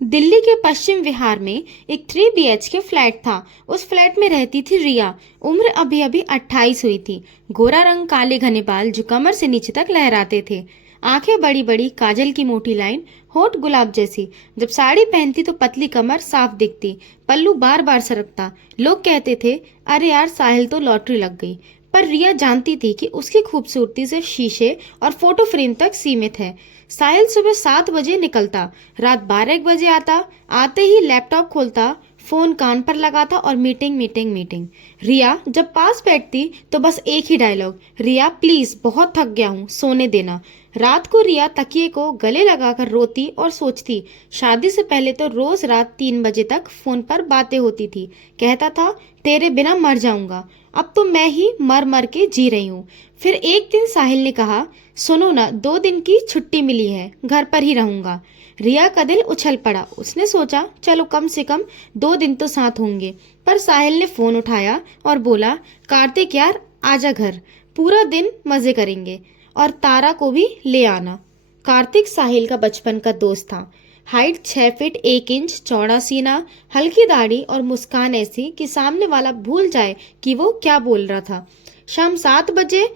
दिल्ली के पश्चिम विहार में एक 3 BHK फ्लैट था। उस फ्लैट में रहती थी रिया। उम्र अभी अभी 28 हुई थी। गोरा रंग, काले घने बाल जो कमर से नीचे तक लहराते थे, आंखें बड़ी बड़ी, काजल की मोटी लाइन, होठ गुलाब जैसी। जब साड़ी पहनती तो पतली कमर साफ दिखती, पल्लू बार बार सरकता। लोग कहते थे, अरे यार साहिल तो लॉटरी लग गई। पर रिया जानती थी कि उसकी खूबसूरती सिर्फ शीशे और फोटो फ्रेम तक सीमित है। साहिल सुबह 7 बजे निकलता, रात 12 1 बजे आता। आते ही लैपटॉप खोलता, फोन कान पर लगाता और मीटिंग मीटिंग मीटिंग। रिया जब पास बैठती तो बस एक ही डायलॉग, रिया प्लीज बहुत थक गया हूँ, सोने देना। रात को रिया तकिए को गले लगाकर रोती और सोचती, शादी से पहले तो रोज रात 3 बजे तक फोन पर बातें होती थी। कहता था तेरे बिना मर जाऊंगा, अब तो मैं ही मर मर के जी रही हूँ। फिर एक दिन साहिल ने कहा, सुनो ना, 2 दिन की छुट्टी मिली है, घर पर ही रहूंगा। रिया का दिल उछल पड़ा। उसने सोचा चलो कम से कम 2 दिन तो साथ होंगे। पर साहिल ने फोन उठाया और बोला, कार्तिक यार आजा घर, पूरा दिन मजे करेंगे और तारा को भी ले आना। कार्तिक साहिल का बचपन का दोस्त था। हाइट 6 फीट 1 इंच, चौड़ा सीना, हल्की दाढ़ी और मुस्कान ऐसी कि सामने वाला भूल जाए कि वो क्या बोल रहा था। शाम 7 बजे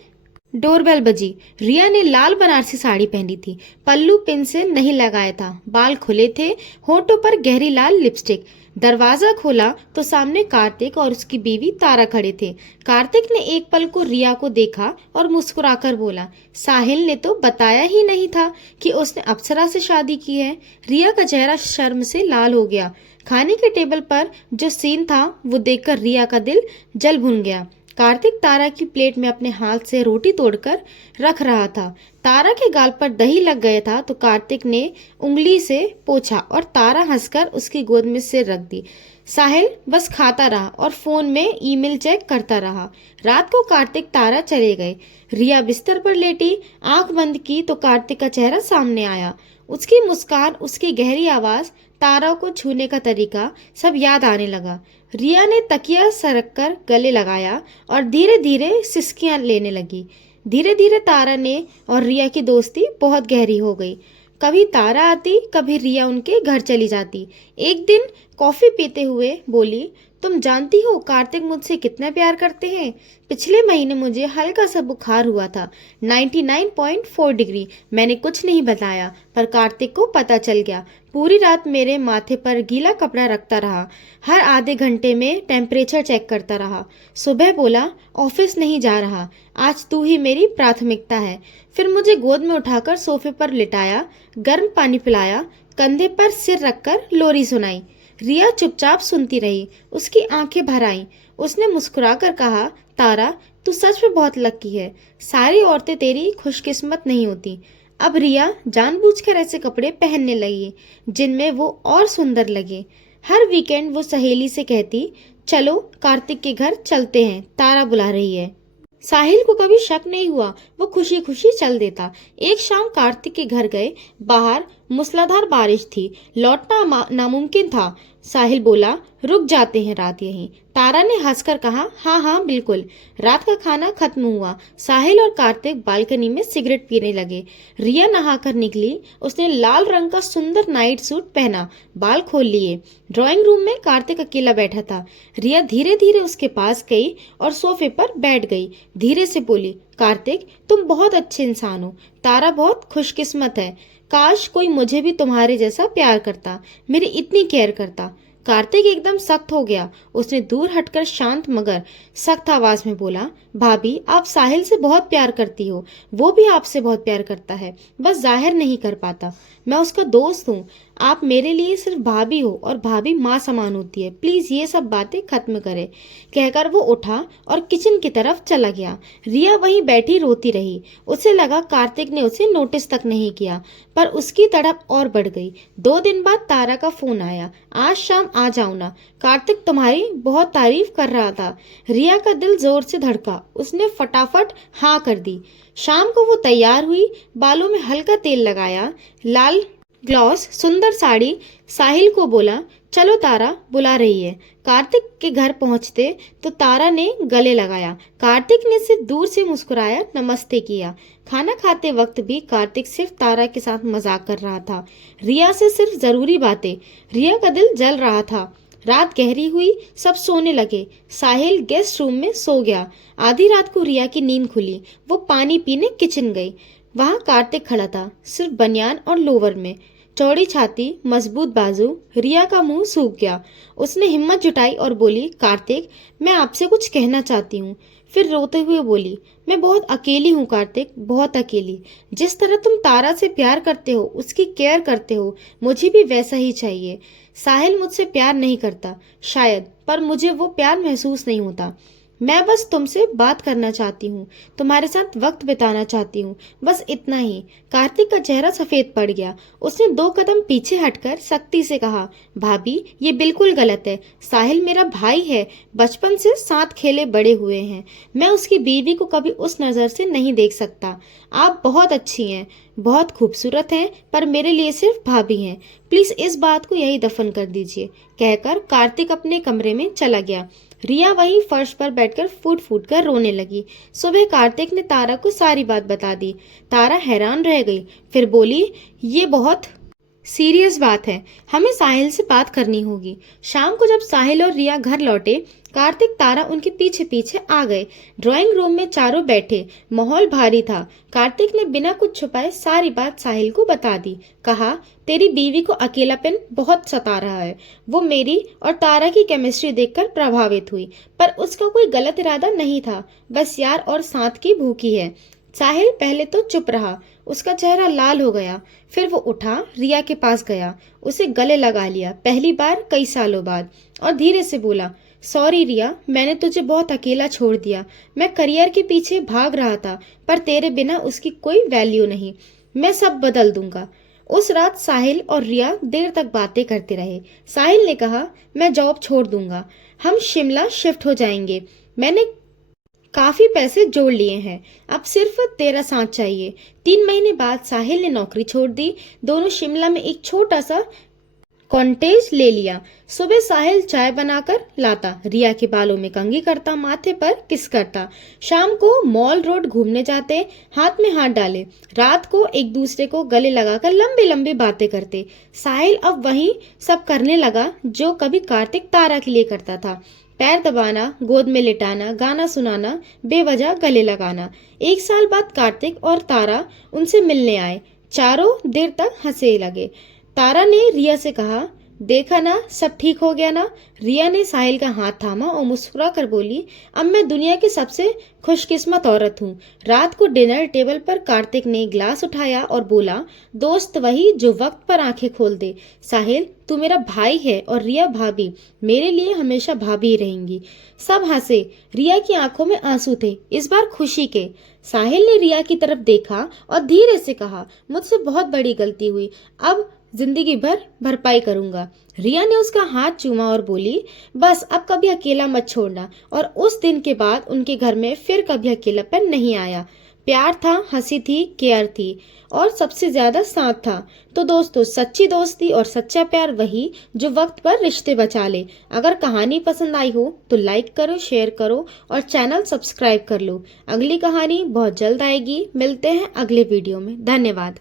डोरबेल बजी। रिया ने लाल बनारसी साड़ी पहनी थी, पल्लू पिन से नहीं लगाया था, बाल खुले थे, होठों पर गहरी लाल लिपस्टिक। दरवाजा खोला तो सामने कार्तिक और उसकी बीवी तारा खड़े थे। कार्तिक ने एक पल को रिया को देखा और मुस्कुराकर बोला, साहिल ने तो बताया ही नहीं था कि उसने अप्सरा से शादी की है। रिया का चेहरा शर्म से लाल हो गया। खाने के टेबल पर जो सीन था वो देखकर रिया का दिल जल भुन गया। कार्तिक तारा की प्लेट में अपने हाथ से रोटी तोड़कर रख रहा था। तारा के गाल पर दही लग गया था तो कार्तिक ने उंगली से पोंछा और तारा हंसकर उसकी गोद में सिर रख दी। साहिल बस खाता रहा और फोन में ईमेल चेक करता रहा। रात को कार्तिक तारा चले गए। रिया बिस्तर पर लेटी, आंख बंद की तो कार्तिक का चेहरा सामने आया। उसकी मुस्कान, उसकी गहरी आवाज, तारा को छूने का तरीका सब याद आने लगा। रिया ने तकिया सरक कर गले लगाया और धीरे धीरे सिसकियां लेने लगी। धीरे धीरे तारा ने और रिया की दोस्ती बहुत गहरी हो गई। कभी तारा आती, कभी रिया उनके घर चली जाती। एक दिन कॉफी पीते हुए बोली, तुम जानती हो कार्तिक मुझसे कितना प्यार करते हैं। पिछले महीने मुझे हल्का सा बुखार हुआ था, 99.4 डिग्री। मैंने कुछ नहीं बताया पर कार्तिक को पता चल गया। पूरी रात मेरे माथे पर गीला कपड़ा रखता रहा, हर आधे घंटे में टेम्परेचर चेक करता रहा। सुबह बोला, ऑफिस नहीं जा रहा, आज तू ही मेरी प्राथमिकता है। फिर मुझे गोद में उठाकर सोफे पर लिटाया, गर्म पानी पिलाया, कंधे पर सिर रखकर लोरी सुनाई। रिया चुपचाप सुनती रही, उसकी आंखें भर आईं। उसने मुस्कुराकर कहा, तारा तू सच में बहुत लकी है, सारी औरतें तेरी खुशकिस्मत नहीं होती। अब रिया जानबूझकर ऐसे कपड़े पहनने लगी जिनमें वो और सुंदर लगे। हर वीकेंड वो सहेली से कहती, चलो कार्तिक के घर चलते हैं, तारा बुला रही है। साहिल को कभी शक नहीं हुआ, वो खुशी खुशी चल देता। एक शाम कार्तिक के घर गए। बाहर मूसलाधार बारिश थी, लौटना नामुमकिन था। साहिल बोला, रुक जाते हैं रात यहीं। तारा ने हंसकर कहा, हाँ हाँ बिल्कुल। रात का खाना खत्म हुआ। साहिल और कार्तिक बालकनी में सिगरेट पीने लगे। रिया नहाकर निकली। उसने लाल रंग का सुंदर नाइट सूट पहना, बाल खोल लिए। ड्राइंग रूम में कार्तिक अकेला बैठा था। रिया धीरे धीरे उसके पास गई और सोफे पर बैठ गई। धीरे से बोली, कार्तिक तुम बहुत अच्छे इंसान हो, तारा बहुत खुशकिस्मत है। काश कोई मुझे भी तुम्हारे जैसा प्यार करता, मेरी इतनी केयर करता। कार्तिक एकदम सख्त हो गया। उसने दूर हटकर शांत मगर सख्त आवाज में बोला, भाभी आप साहिल से बहुत प्यार करती हो, वो भी आपसे बहुत प्यार करता है, बस जाहिर नहीं कर पाता। मैं उसका दोस्त हूँ, आप मेरे लिए सिर्फ भाभी हो और भाभी माँ समान होती है, प्लीज ये सब बातें खत्म करें। कहकर वो उठा और किचन की तरफ चला गया। रिया वहीं बैठी रोती रही। उसे लगा कार्तिक ने उसे नोटिस तक नहीं किया, पर उसकी तड़प और बढ़ गई। 2 दिन बाद तारा का फोन आया, आज शाम आ जाओ ना, कार्तिक तुम्हारी बहुत तारीफ कर रहा था। रिया का दिल जोर से धड़का। उसने फटाफट हाँ कर दी। शाम को वो तैयार हुई, बालों में हल्का तेल लगाया, लाल ग्लॉस सुंदर साड़ी साहिल को बोला, चलो तारा बुला रही है। कार्तिक के घर पहुंचते तो तारा ने गले लगाया। कार्तिक ने सिर्फ दूर से मुस्कुराया, नमस्ते किया। खाना खाते वक्त भी कार्तिक सिर्फ तारा के साथ मजाक कर रहा था, रिया से सिर्फ जरूरी बातें। रिया का दिल जल रहा था। रात गहरी हुई, सब सोने लगे। साहिल गेस्ट रूम में सो गया। आधी रात को रिया की नींद खुली। वो पानी पीने किचन गई। वहां कार्तिक खड़ा था, सिर्फ बनियान और लोवर में। चौड़ी छाती, मजबूत बाजू। रिया का मुंह सूख गया। उसने हिम्मत जुटाई और बोली, कार्तिक, मैं आपसे कुछ कहना चाहती हूँ। फिर रोते हुए बोली, मैं बहुत अकेली हूँ कार्तिक, बहुत अकेली। जिस तरह तुम तारा से प्यार करते हो, उसकी केयर करते हो, मुझे भी वैसा ही चाहिए। साहिल मुझसे प्यार नहीं करता शायद, पर मुझे वो प्यार महसूस नहीं होता। मैं बस तुमसे बात करना चाहती हूँ, तुम्हारे साथ वक्त बिताना चाहती हूँ, बस इतना ही। कार्तिक का चेहरा सफेद पड़ गया। उसने 2 कदम पीछे हटकर सख्ती से कहा, भाभी, ये बिल्कुल गलत है। साहिल मेरा भाई है, बचपन से साथ खेले बड़े हुए हैं। मैं उसकी बीवी को कभी उस नजर से नहीं देख सकता। आप बहुत अच्छी हैं, बहुत खूबसूरत हैं, पर मेरे लिए सिर्फ भाभी हैं। प्लीज इस बात को यही दफन कर दीजिए। कहकर कार्तिक अपने कमरे में चला गया। रिया वहीं फर्श पर बैठकर फूट फूट कर रोने लगी। सुबह कार्तिक ने तारा को सारी बात बता दी। तारा हैरान रह गई, फिर बोली, ये बहुत सीरियस बात है, हमें साहिल से बात करनी होगी। शाम को जब साहिल और रिया घर लौटे, कार्तिक तारा उनके पीछे पीछे आ गए। ड्राइंग रूम में चारों बैठे, माहौल भारी था। कार्तिक ने बिना कुछ छुपाए सारी बात साहिल को बता दी। कहा, तेरी बीवी को अकेलापन बहुत सता रहा है। वो मेरी और तारा की केमिस्ट्री देखकर प्रभावित हुई, पर उसका कोई गलत इरादा नहीं था, बस यार और साथ की भूखी है। साहिल पहले तो चुप रहा, उसका चेहरा लाल हो गया। फिर वो उठा, रिया के पास गया, उसे गले लगा लिया, पहली बार कई सालों बाद, और धीरे से बोला, सॉरी रिया, मैंने तुझे बहुत अकेला छोड़ दिया। मैं करियर के पीछे भाग रहा था, पर तेरे बिना उसकी कोई वैल्यू नहीं। मैं सब बदल दूंगा। उस रात साहिल और रिया देर तक बातें करते रहे। साहिल ने कहा, मैं जॉब छोड़ दूंगा, हम शिमला शिफ्ट हो जाएंगे। मैंने काफी पैसे जोड़ लिए हैं, अब सिर्फ तेरा साथ चाहिए। 3 महीने बाद साहिल ने नौकरी छोड़ दी। दोनों शिमला में एक छोटा सा कॉन्टेज ले लिया। सुबह साहिल चाय बनाकर लाता, रिया के बालों में कंघी करता, माथे पर किस करता। शाम को मॉल रोड घूमने जाते, हाथ में हाथ डाले। रात को एक दूसरे को गले लगाकर लंबी लंबी बातें करते। साहिल अब वही सब करने लगा जो कभी कार्तिक तारा के लिए करता था। पैर दबाना, गोद में लिटाना, गाना सुनाना, बेवजह गले लगाना। 1 साल बाद कार्तिक और तारा उनसे मिलने आए। चारों देर तक हंसे लगे। तारा ने रिया से कहा, देखा ना, सब ठीक हो गया ना। रिया ने साहिल का हाथ थामा और मुस्कुरा कर बोली, अब मैं दुनिया की सबसे खुशकिस्मत औरत हूँ। रात को डिनर टेबल पर कार्तिक ने ग्लास उठाया और बोला, दोस्त वही जो वक्त पर आंखें खोल दे। साहिल, तू मेरा भाई है और रिया भाभी, मेरे लिए हमेशा भाभी ही रहेंगी। सब हंसे। रिया की आंखों में आंसू थे, इस बार खुशी के। साहिल ने रिया की तरफ देखा और धीरे से कहा, मुझसे बहुत बड़ी गलती हुई, अब जिंदगी भर भरपाई करूंगा। रिया ने उसका हाथ चूमा और बोली, बस अब कभी अकेला मत छोड़ना। और उस दिन के बाद उनके घर में फिर कभी अकेलापन नहीं आया। प्यार था, हंसी थी, केयर थी, और सबसे ज्यादा साथ था। तो दोस्तों, सच्ची दोस्ती और सच्चा प्यार वही जो वक्त पर रिश्ते बचा ले। अगर कहानी पसंद आई हो तो लाइक करो, शेयर करो और चैनल सब्सक्राइब कर लो। अगली कहानी बहुत जल्द आएगी। मिलते हैं अगले वीडियो में। धन्यवाद।